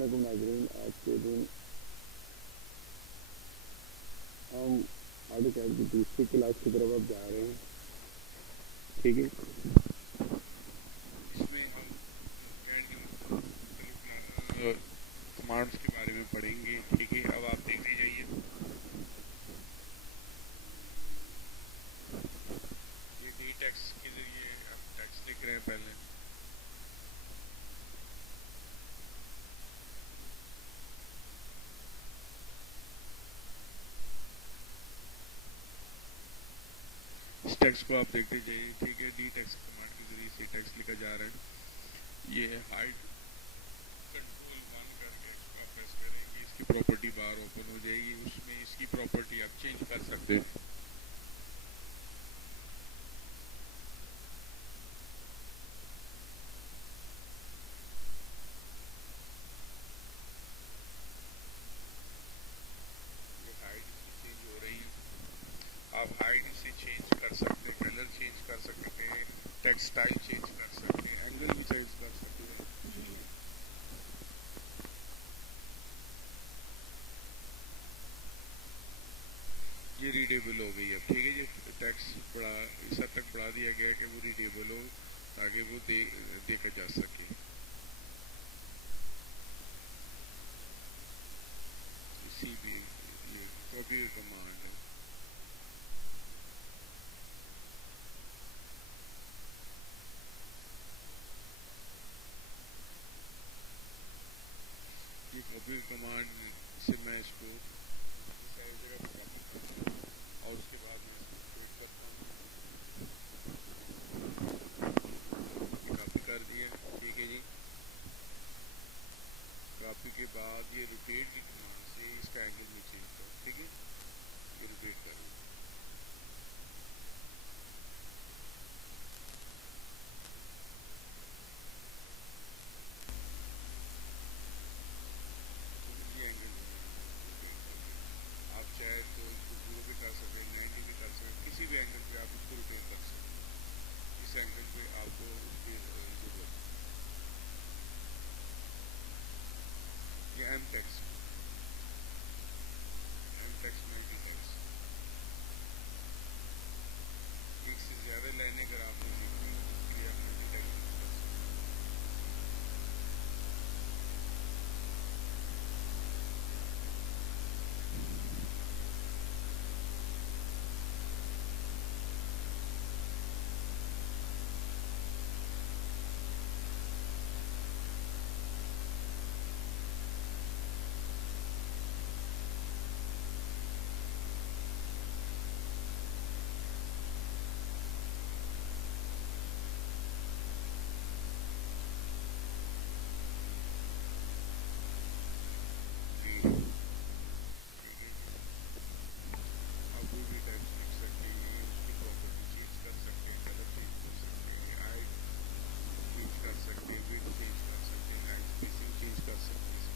वालेकुम नाज़रीन। आज के दिन हम AutoCAD की दूसरी क्लास की तरफ अब जा रहे हैं। ठीक है, इसमें हम CAD के मुख्तलिफ कमांड्स के बारे में पढ़ेंगे। ठीक है, अब आप देखते जाइए। ये डी टेक्स्ट के जरिए हम टेक्स्ट लिख रहे हैं। पहले इस टेक्स्ट को आप देखते जाइए। ठीक है, डी टेक्स्ट कमांड के जरिए से टेक्स्ट लिखा जा रहा है। ये हाइड कंट्रोल 1 करके इसको आप प्रेस करेंगे, इसकी प्रॉपर्टी बार ओपन हो जाएगी। उसमें इसकी प्रॉपर्टी आप चेंज कर सकते हैं। आप हाइट इसे चेंज कर सकते हैं, कलर चेंज कर सकते हैं, टेक्स्ट स्टाइल चेंज कर सकते हैं, एंगल भी चेंज कर सकते हैं। ये रीडेबल हो गई है। ठीक है, ये टेक्स्ट बड़ा इस हद तक बढ़ा दिया गया कि वो रीडेबल हो, ताकि वो देखा जा सके। इसी भी ये कॉपी कमांड है। ये कॉपी कमांड से मैं इसको सारी जगह पर कॉपी करता हूँ और उसके बाद मैं इसको रोटेट करता हूँ। कॉपी कर दिया। ठीक है जी, कॉपी के बाद ये रोटेट की कमांड से इसका एंगल में चेंज करो। ठीक है, ये रोटेट करो। आप चाहे तो इसको 0 भी कर सकते हैं, 90 भी कर सकते हैं, किसी भी एंगल पे आप इसको रोटेट कर सकते हैं। इस एंगल पे आपको उसकी जरूरत है। ये एम टेक्स्ट मल्टी टेक्स्ट, एक से ज़्यादा लाइनें अगर आपने सीखी हैं उसके लिए आप मल्टी टेक्स्ट यूज कर सकते हैं।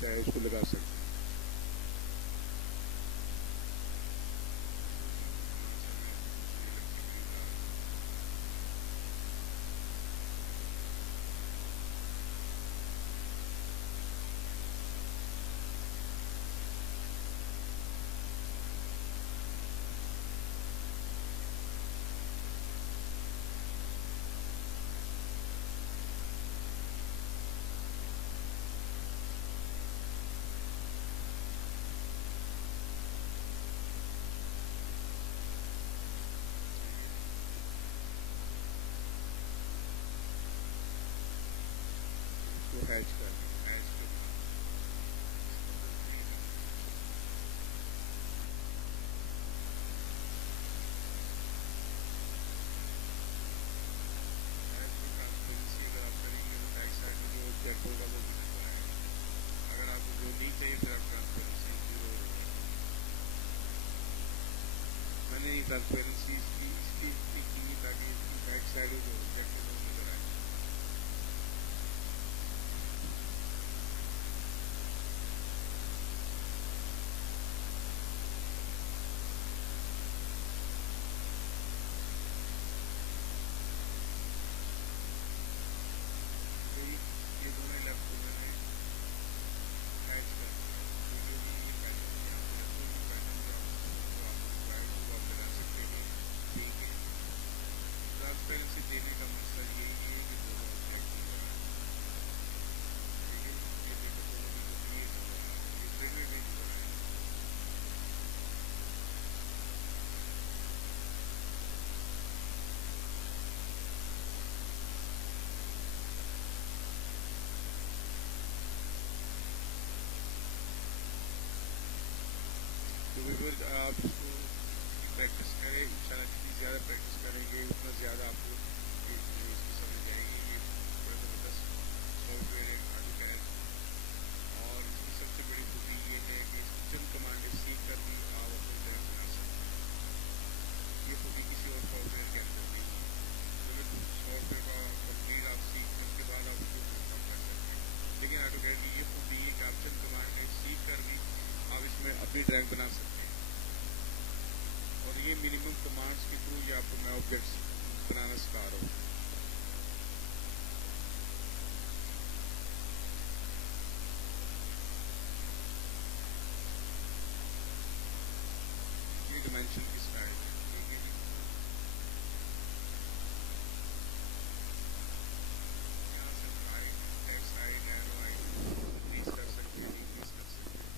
चाहे उसको लगा सकते हैं। नहीं ट्रांसपेरेंसी इसकी इसकी चाहिए ताकि इसकी बैक साइड जो ऑब्जेक्ट है वो नजर आए। ये दोनों लेफ्ट को मैंने हैच कर दिया। तो जो भी ये पैटर्न यहाँ पे है कोई भी पैटर्न जो आप राइट को आप लगा सकते हैं। ठीक है, ट्रांसपेरेंसी देने का मकसद यही है कि दोनों ऑब्जेक्ट नजर आए। ठीक है, ये देखो दोनों बिल्कुल क्लियर नजर आ रहा है, ये प्रिंटेड भी नजर आए। तो फिर आप इसको प्रैक्टिस करें, इंशाल्लाह जितनी ज़्यादा प्रैक्टिस करेंगे उतना ज़्यादा आपको इसकी समझ आएगी। ये बड़ा ज़बरदस्त सॉफ्टवेयर है ऑटोकैड, और इसकी सबसे बड़ी खूबी ये है कि इसकी चंद कमांडें सीख कर भी आप अपने ड्राइंग बना सकते हैं। ये खूबी किसी और सॉफ्टवेयर के अंदर नहीं है। तो सॉफ्टवेयर का कंप्लीट आप सीखने के बाद आप उसको काम कर सकते हैं, लेकिन ऑटोकैड की ये खूबी है कि आप चंद कमांडें सीख कर भी आप इसमें अपनी ड्राइंग बना सकते हैं। और ये मिनिमम कमांड्स के थ्रू ये आपको मैं ऑब्जेक्ट्स बनाना सिखा रहा हूँ। ये डिमेंशन की स्टाइल है, ठीक है जी। यहाँ से height, text height, arrow height increase कर सकते हैं, डिक्रीज कर सकते हैं।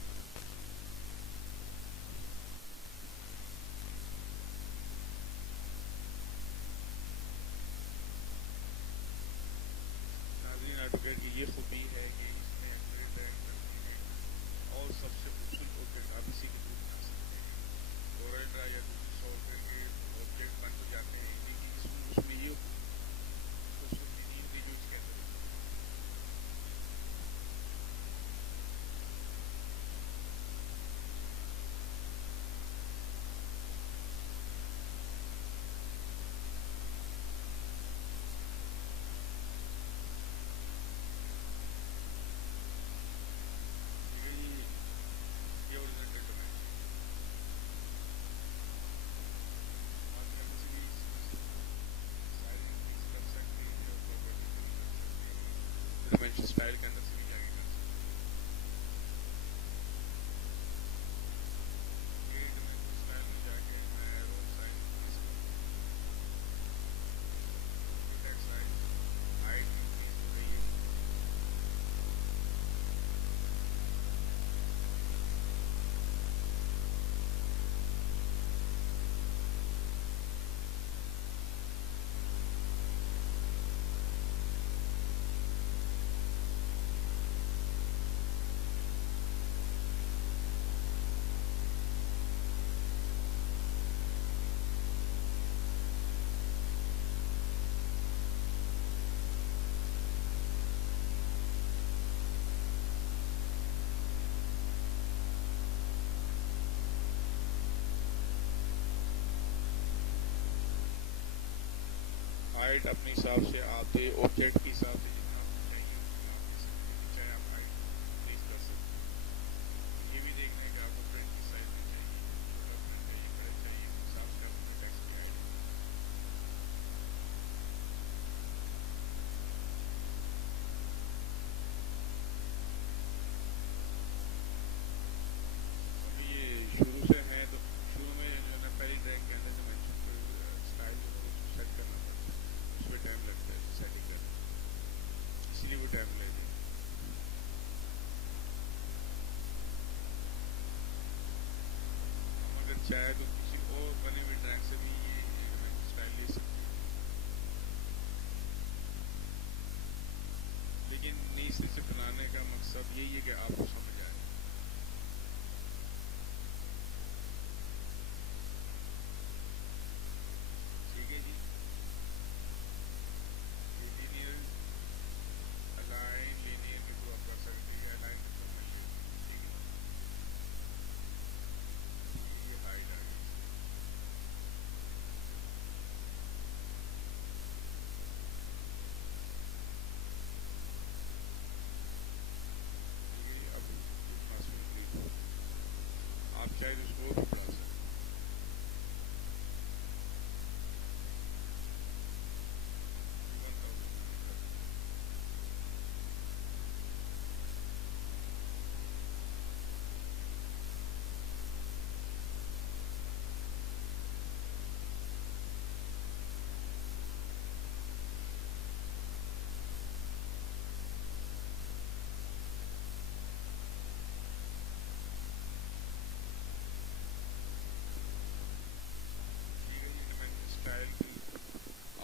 नाज़रीन, ऑटोकैड की ये खूबी है कि इसमें एक्यूरेट ड्राइंग करनी है और सबसे खूबसूरत ऑब्जेक्ट आप इसी के थ्रू बना सकते हैं। कोरलड्रा या दूसरे सॉफ्टवेयर के ऑब्जेक्ट बन तो जाते हैं, लेकिन उसमें ये खूबसूरती नहीं होती जो इसके अंदर होती है। ठीक है जी, ये ओरिजेंटल डिमेंशन आप यहाँ से भी साइज इंक्रीज कर सकते हैं और प्रॉपर्टी को भी कर सकते हैं। डिमेंशन स्टाइल के अंदर से भी जाके कर सकते हैं। ये डिमेंशन स्टाइल में जाके मैं एरो साइज इंक्रीज करूँगा, तो टेक्स्ट साइज हाइट इंक्रीज हो रही है। हाइट अपने हिसाब से आप दे, ऑब्जेक्ट के हिसाब से जितना आपको चाहिए उतना आप दे सकते हैं, चाहे आप हाइट इंक्रीज कर सकते हैं। ये भी देखना है कि आपको प्रिंट किस साइज में चाहिए, छोटा प्रिंट चाहिए, बड़ा चाहिए, उस हिसाब से आप अपने टेक्स्ट की हाइट। अभी ये शुरू से है तो शुरू में जो है ना पहली ड्राइंग के अंदर डिमेंशन स्टाइल जो है उसको सेट करना पड़ता है, उसमें टाइम लगता है सेटिंग करने में, इसलिए वो टाइम लगेगा। हम अगर चाहे तो किसी और बने हुए ड्राइंग से भी ये डिमेंशन स्टाइल ले सकते हैं, लेकिन नई से बनाने का मकसद यही है कि आपको समझ आए। ठीक है जी, ये लीनियर अलाइन लीनियर के थ्रू आप कर सकते हैं, अलाइन के थ्रू नहीं ले सकते। ठीक है, ये हाइट आ गई।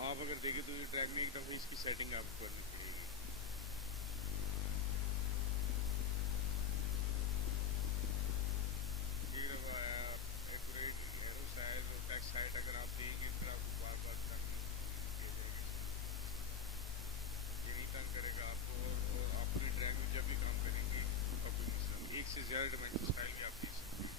आप अगर देखें तो ये ट्रैक में एक दफ़ा इसकी सेटिंग आपको करनी पड़ेगी। एक दफ़ा एक्यूरेट एरो साइज और टेक्स्ट हाइट अगर आप देंगे फिर आपको बार बार तंग नहीं किया जाएगा, ये नहीं तंग करेगा आपको। और आप अपनी ट्रैक में जब भी काम करेंगे आपका कोई मसला नहीं, एक से ज़्यादा डिमेंशन स्टाइल भी आप दे सकते हैं।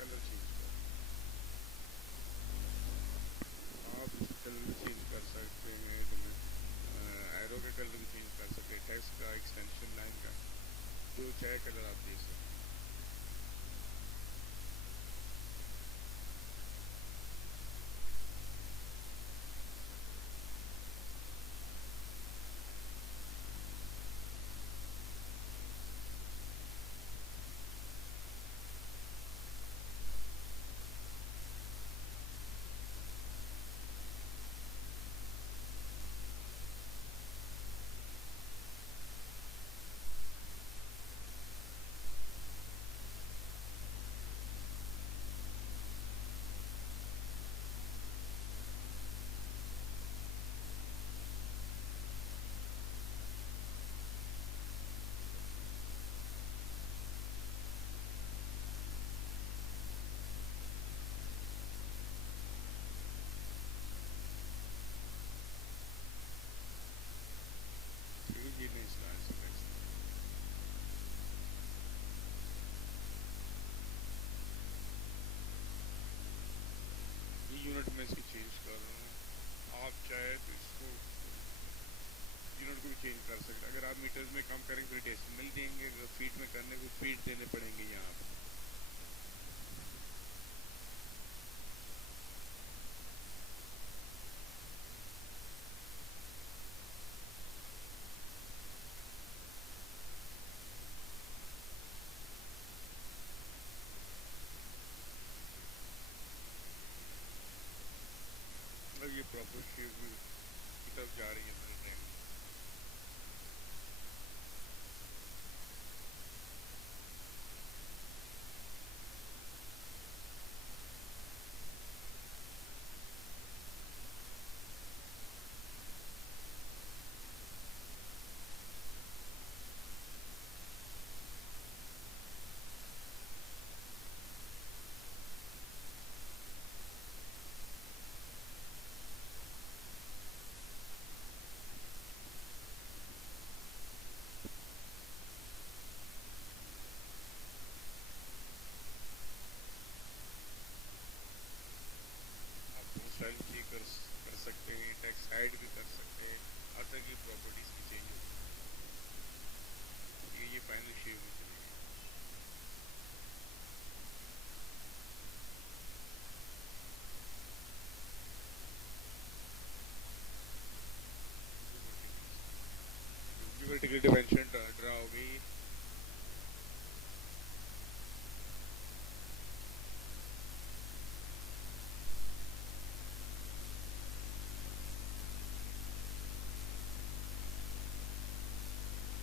कलर चेंज आप इसका कलर भी चेंज कर सकते हैं, तो एरो का कलर भी चेंज कर सकते हैं, टेक्स्ट का, एक्सटेंशन लाइन का, जो चाहे कलर आप दे सकते हैं। ये नहीं चला सकते, ये यूनिट में इसकी चेंज कर रहा हूँ। आप चाहे तो इसको यूनिट को भी चेंज कर सकते हैं। अगर आप मीटर्स में कम करेंगे फिर डेसिमल देंगे, अगर फीट में करने को फीट देने पड़ेंगे यहाँ पर। मतलब ये प्रॉपर शेप की तरफ जा रही है मेरे ट्रेन। स्टाइल भी कर सकते हैं, टेक्स्ट साइड भी कर सकते हैं, हर तरह की प्रॉपर्टीज की चेंज होती है। ये फाइनल शेप में चलेगी। वर्टिकल डिमेंशन ड्रा हो गई।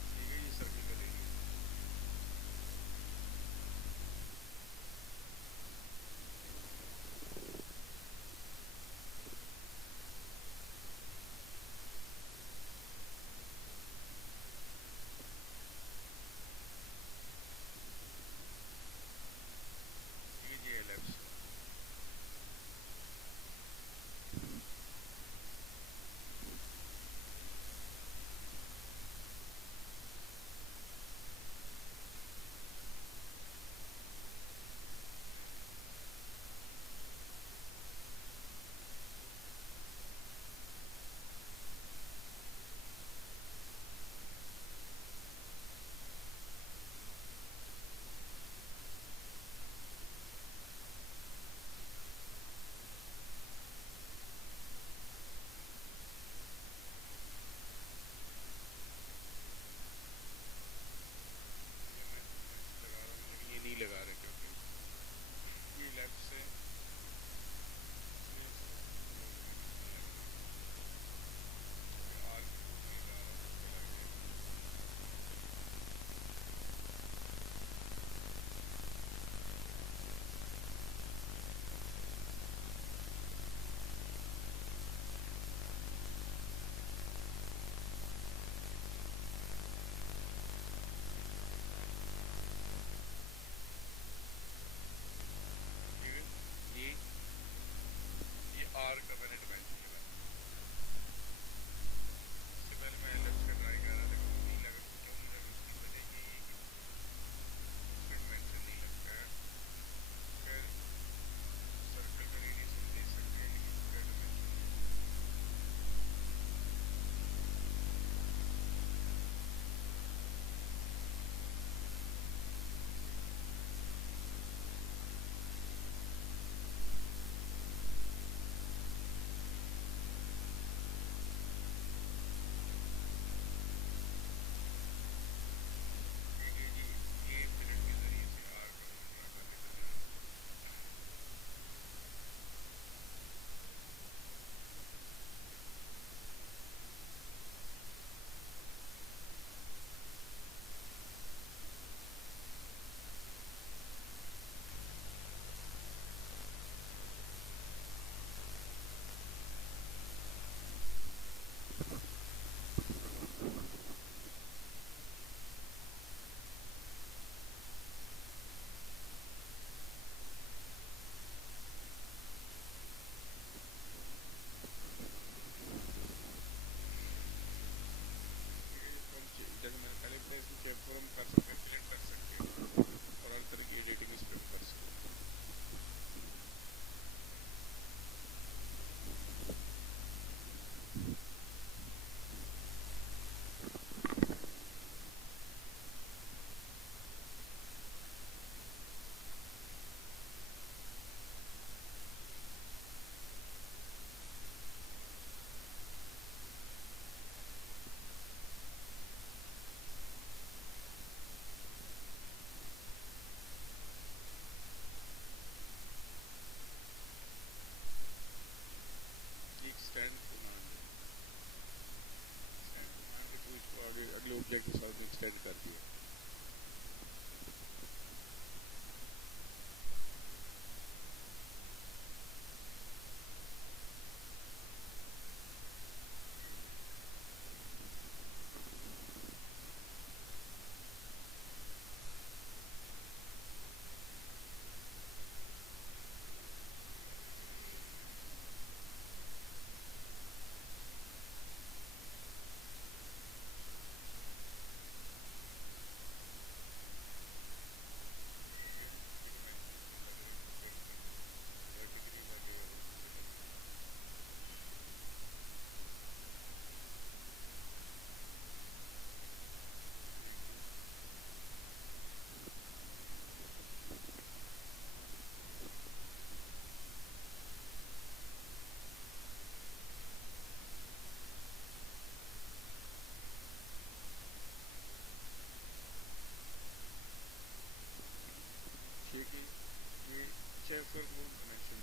ठीक है, ये सर्कल का ले लीजिए।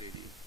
दे रही है।